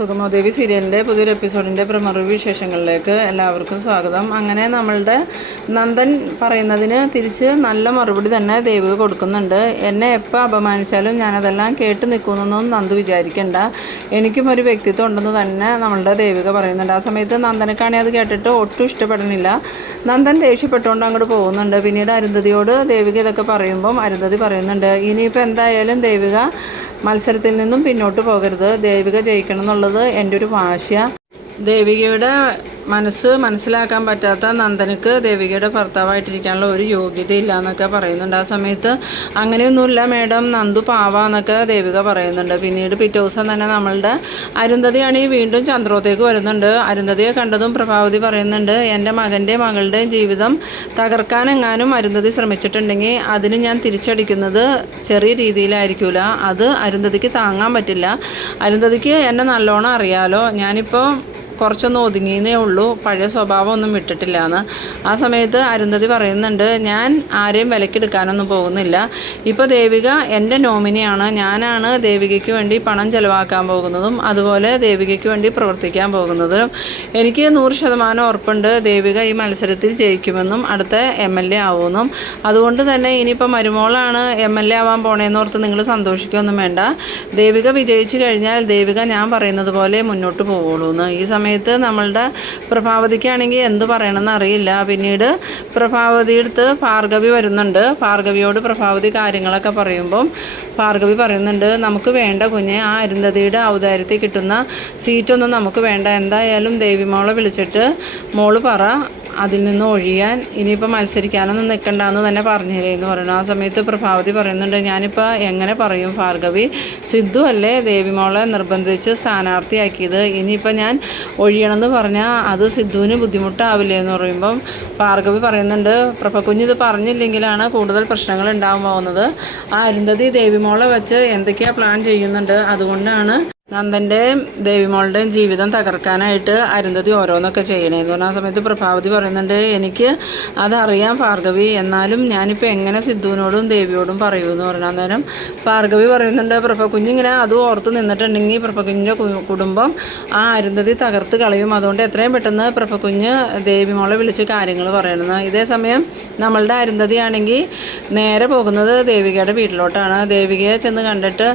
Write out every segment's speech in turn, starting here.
സുഗമോദേവി സീരിയലിൻ്റെ പുതിയൊരു എപ്പിസോഡിൻ്റെ പ്രമറി വിശേഷങ്ങളിലേക്ക് എല്ലാവർക്കും സ്വാഗതം. അങ്ങനെ നമ്മളുടെ നന്ദൻ പറയുന്നതിന് തിരിച്ച് നല്ല മറുപടി തന്നെ ദേവിക കൊടുക്കുന്നുണ്ട്. എന്നെ എപ്പോൾ അപമാനിച്ചാലും ഞാനതെല്ലാം കേട്ട് നിൽക്കുന്നൊന്നും നന്ദു വിചാരിക്കേണ്ട, എനിക്കും ഒരു വ്യക്തിത്വം ഉണ്ടെന്ന് തന്നെ നമ്മളുടെ ദേവിക പറയുന്നുണ്ട്. ആ സമയത്ത് നന്ദനക്കാണെങ്കിൽ അത് കേട്ടിട്ട് ഒട്ടും ഇഷ്ടപ്പെടുന്നില്ല. നന്ദൻ ദേഷ്യപ്പെട്ടുകൊണ്ട് അങ്ങോട്ട് പോകുന്നുണ്ട്. പിന്നീട് അരുന്ധതിയോട് ദേവിക ഇതൊക്കെ പറയുമ്പം അരുന്ധതി പറയുന്നുണ്ട്, ഇനിയിപ്പോൾ എന്തായാലും ദേവിക മത്സരത്തിൽ നിന്നും പിന്നോട്ട് പോകരുത്, ദേവിക ജയിക്കണം എന്നുള്ളത് എൻ്റെ ഒരു വാശിയാണ്. ദേവികയുടെ മനസ്സിലാക്കാൻ പറ്റാത്ത നന്ദനക്ക് ദേവികയുടെ ഭർത്താവായിട്ടിരിക്കാനുള്ള ഒരു യോഗ്യതയില്ല എന്നൊക്കെ പറയുന്നുണ്ട്. ആ സമയത്ത് അങ്ങനെയൊന്നുമില്ല മേഡം, നന്ദു പാവാന്നൊക്കെ ദേവിക പറയുന്നുണ്ട്. പിന്നീട് പിറ്റേ ദിവസം തന്നെ നമ്മളുടെ അരുന്ധതിയാണെങ്കിൽ വീണ്ടും ചന്ദ്രോത്തേക്ക് വരുന്നുണ്ട്. അരുന്ധതിയെ കണ്ടതും പ്രഭാവതി പറയുന്നുണ്ട്, എൻ്റെ മകൻ്റെയും മകളുടെയും ജീവിതം തകർക്കാനെങ്ങാനും അരുന്ധതി ശ്രമിച്ചിട്ടുണ്ടെങ്കിൽ അതിന് ഞാൻ തിരിച്ചടിക്കുന്നത് ചെറിയ രീതിയിലായിരിക്കില്ല. അത് അരുന്ധതിക്ക് താങ്ങാൻ പറ്റില്ല. അരുന്ധതിക്ക് എന്നെ നല്ലോണം അറിയാലോ, ഞാനിപ്പോൾ കുറച്ചൊന്ന് ഒതുങ്ങിയേ ഉള്ളൂ, പഴയ സ്വഭാവമൊന്നും വിട്ടിട്ടില്ല എന്ന്. ആ സമയത്ത് അരുന്ധതി പറയുന്നുണ്ട്, ഞാൻ ആരെയും വിലക്കെടുക്കാനൊന്നും പോകുന്നില്ല. ഇപ്പോൾ ദേവിക എൻ്റെ നോമിനിയാണ്, ഞാനാണ് ദേവികയ്ക്ക് വേണ്ടി പണം ചിലവാക്കാൻ പോകുന്നതും അതുപോലെ ദേവികയ്ക്ക് വേണ്ടി പ്രവർത്തിക്കാൻ പോകുന്നതും. എനിക്ക് 100% ഉറപ്പുണ്ട് ദേവിക ഈ മത്സരത്തിൽ ജയിക്കുമെന്നും അടുത്ത MLA ആവുമെന്നും. അതുകൊണ്ട് തന്നെ ഇനിയിപ്പോൾ മരുമോളാണ് MLA ആവാൻ പോണേന്നോർത്ത് നിങ്ങൾ സന്തോഷിക്കുകയൊന്നും വേണ്ട. ദേവിക വിജയിച്ചു കഴിഞ്ഞാൽ ദേവിക ഞാൻ പറയുന്നത് പോലെ മുന്നോട്ട് പോവുള്ളൂ എന്ന്. ഈ സമയത്ത് നമ്മളുടെ പ്രഭാവതിക്കാണെങ്കിൽ എന്ത് പറയണമെന്ന് അറിയില്ല. പിന്നീട് പ്രഭാവതിയെടുത്ത് ഭാർഗവി വരുന്നുണ്ട്. ഭാർഗവിയോട് പ്രഭാവതി കാര്യങ്ങളൊക്കെ പറയുമ്പം ഭാർഗവി പറയുന്നുണ്ട്, നമുക്ക് വേണ്ട കുഞ്ഞെ, ആ അരുന്ധതിയുടെ ഔദാര്യത്തിൽ കിട്ടുന്ന സീറ്റൊന്നും നമുക്ക് വേണ്ട, എന്തായാലും ദേവിമോളെ വിളിച്ചിട്ട് മോള് പറ അതിൽ നിന്ന് ഒഴിയാൻ, ഇനിയിപ്പോൾ മത്സരിക്കാനൊന്നും നിൽക്കണ്ടെന്ന് തന്നെ പറഞ്ഞില്ലേ എന്ന് പറയുന്നു. ആ സമയത്ത് പ്രഭാവതി പറയുന്നുണ്ട്, ഞാനിപ്പോൾ എങ്ങനെ പറയും ഭാർഗവി, സിദ്ധു അല്ലേ ദേവിമോളെ നിർബന്ധിച്ച് സ്ഥാനാർത്ഥിയാക്കിയത്, ഇനിയിപ്പോൾ ഞാൻ ഒഴിയണമെന്ന് പറഞ്ഞാൽ അത് സിദ്ധുവിന് ബുദ്ധിമുട്ടാവില്ലേ എന്ന് പറയുമ്പം ഭാർഗവി പറയുന്നുണ്ട്, പ്രഭകുഞ്ഞ് ഇത് പറഞ്ഞില്ലെങ്കിലാണ് കൂടുതൽ പ്രശ്നങ്ങൾ ഉണ്ടാകാൻ പോകുന്നത്. ആ അരുന്ധതി ദേവിമോളെ വെച്ച് എന്തൊക്കെയാണ് പ്ലാൻ ചെയ്യുന്നുണ്ട്, അതുകൊണ്ടാണ് നന്ദൻ്റെയും ദേവിമോളുടെയും ജീവിതം തകർക്കാനായിട്ട് അരുന്ധതി ഓരോന്നൊക്കെ ചെയ്യണേന്ന് പറഞ്ഞ. ആ സമയത്ത് പ്രഭാവതി പറയുന്നുണ്ട്, എനിക്ക് അതറിയാം ഭാർഗവി, എന്നാലും ഞാനിപ്പോൾ എങ്ങനെ സിദ്ധുവിനോടും ദേവിയോടും പറയുമെന്ന് പറഞ്ഞാൽ നേരം ഭാർഗവി പറയുന്നുണ്ട്, പ്രഭകുഞ്ഞിങ്ങനെ അതും ഓർത്ത് നിന്നിട്ടുണ്ടെങ്കിൽ പ്രഭകുഞ്ഞിൻ്റെ കുടുംബം ആ അരുന്ധതി തകർത്ത് കളയും, അതുകൊണ്ട് എത്രയും പെട്ടെന്ന് പ്രഭകുഞ്ഞ് ദേവിമോളെ വിളിച്ച് കാര്യങ്ങൾ പറയണമെന്ന്. ഇതേ സമയം നമ്മളുടെ അരുന്ധതി ആണെങ്കിൽ നേരെ പോകുന്നത് ദേവികയുടെ വീട്ടിലോട്ടാണ്. ദേവികയെ ചെന്ന് കണ്ടിട്ട്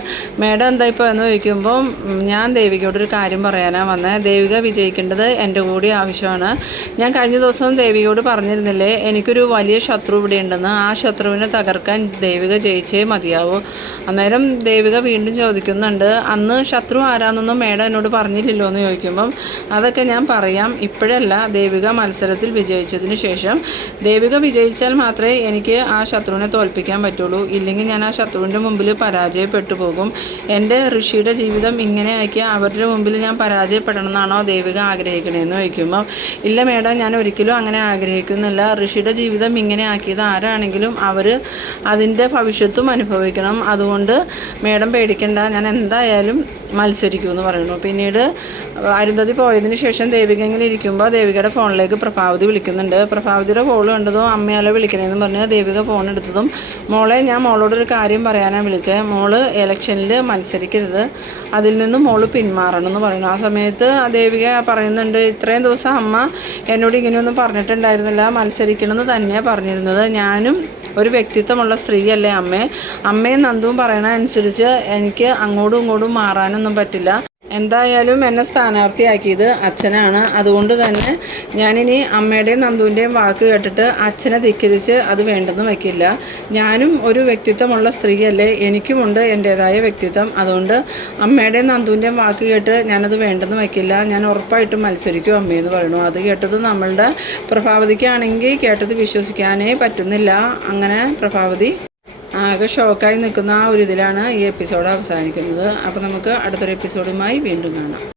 മേഡം എന്താ ഇപ്പോൾ എന്ന് ചോദിക്കുമ്പം ഞാൻ ദേവികയോടൊരു കാര്യം പറയാനാണ് വന്നത്, ദേവിക വിജയിക്കേണ്ടത് എൻ്റെ കൂടി ആവശ്യമാണ്. ഞാൻ കഴിഞ്ഞ ദിവസം ദേവികയോട് പറഞ്ഞിരുന്നില്ലേ എനിക്കൊരു വലിയ ശത്രു ഇവിടെ ഉണ്ടെന്ന്, ആ ശത്രുവിനെ തകർക്കാൻ ദേവിക ജയിച്ചേ മതിയാവൂ. അന്നേരം ദേവിക വീണ്ടും ചോദിക്കുന്നുണ്ട്, അന്ന് ശത്രു ആരാന്നൊന്നും മേഡം എന്നോട് പറഞ്ഞില്ലല്ലോ എന്ന് ചോദിക്കുമ്പം അതൊക്കെ ഞാൻ പറയാം, ഇപ്പോഴല്ല, ദേവിക മത്സരത്തിൽ വിജയിച്ചതിന് ശേഷം. ദേവിക വിജയിച്ചാൽ മാത്രമേ എനിക്ക് ആ ശത്രുവിനെ തോൽപ്പിക്കാൻ പറ്റുള്ളൂ, ഇല്ലെങ്കിൽ ഞാൻ ആ ശത്രുവിൻ്റെ മുമ്പിൽ പരാജയപ്പെട്ടു പോകും. എൻ്റെ ഋഷിയുടെ ജീവിതം ഇങ്ങനെ ആക്കിയാൽ അവരുടെ മുമ്പിൽ ഞാൻ പരാജയപ്പെടണം എന്നാണോ ദേവിക ആഗ്രഹിക്കണേന്ന് ചോദിക്കുമ്പോൾ ഇല്ല മേഡം, ഞാൻ ഒരിക്കലും അങ്ങനെ ആഗ്രഹിക്കുന്നില്ല. ഋഷിയുടെ ജീവിതം ഇങ്ങനെ ആക്കിയത് ആരാണെങ്കിലും അവർ അതിൻ്റെ ഭവിഷ്യത്തും അനുഭവിക്കണം, അതുകൊണ്ട് മേഡം പേടിക്കണ്ട, ഞാൻ എന്തായാലും മത്സരിക്കുമെന്ന് പറയുന്നു. പിന്നീട് അരുന്ധതി പോയതിന് ശേഷം ദേവിക ഇങ്ങനെ ഇരിക്കുമ്പോൾ ദേവികയുടെ ഫോണിലേക്ക് പ്രഭാവതി വിളിക്കുന്നുണ്ട്. പ്രഭാവതിയുടെ കോൾ കണ്ടതും അമ്മയാലെ വിളിക്കണേന്ന് പറഞ്ഞ് ദേവിക ഫോൺ എടുത്തതും, മോളെ ഞാൻ മോളോടൊരു കാര്യം പറയാനാണ് വിളിച്ചത്, മോള് ഇലക്ഷനിൽ മത്സരിക്കരുത്, അതിൽ നിന്നും മോള് പിന്മാറണം എന്ന് പറയുന്നു. ആ സമയത്ത് ദേവിക പറയുന്നുണ്ട്, ഇത്രയും ദിവസം അമ്മ എന്നോട് ഇങ്ങനെയൊന്നും പറഞ്ഞിട്ടുണ്ടായിരുന്നില്ല, മത്സരിക്കണമെന്ന് തന്നെയാണ് പറഞ്ഞിരുന്നത്, ഞാനും ഒരു വ്യക്തിത്വമുള്ള സ്ത്രീയല്ലേ അമ്മയും നന്ദുവും പറയണ അനുസരിച്ച് എനിക്ക് അങ്ങോട്ടും ഇങ്ങോട്ടും മാറാനൊന്നും പറ്റില്ല. എന്തായാലും എന്നെ സ്ഥാനാർത്ഥിയാക്കിയത് അച്ഛനാണ്, അതുകൊണ്ട് തന്നെ ഞാനിനി അമ്മയുടെയും നന്ദുവിൻ്റെയും വാക്ക് കേട്ടിട്ട് അച്ഛനെ ധിക്കരിച്ച് അത് വേണ്ടെന്ന് വയ്ക്കില്ല. ഞാനും ഒരു വ്യക്തിത്വമുള്ള സ്ത്രീയല്ലേ, എനിക്കുമുണ്ട് എൻ്റേതായ വ്യക്തിത്വം, അതുകൊണ്ട് അമ്മയുടെയും നന്ദുവിൻ്റെയും വാക്ക് കേട്ട് ഞാനത് വേണ്ടെന്ന് വയ്ക്കില്ല, ഞാൻ ഉറപ്പായിട്ടും മത്സരിക്കും അമ്മയെന്ന് പറയുന്നു. അത് കേട്ടത് നമ്മളുടെ പ്രഭാവതിക്കാണെങ്കിൽ കേട്ടത് വിശ്വസിക്കാനേ പറ്റുന്നില്ല. അങ്ങനെ പ്രഭാവതി ആകെ ഷോക്കായി നിൽക്കുന്ന ആ ഒരു ഇതിലാണ് ഈ എപ്പിസോഡ് അവസാനിക്കുന്നത്. അപ്പോൾ നമുക്ക് അടുത്തൊരു എപ്പിസോഡുമായി വീണ്ടും കാണാം.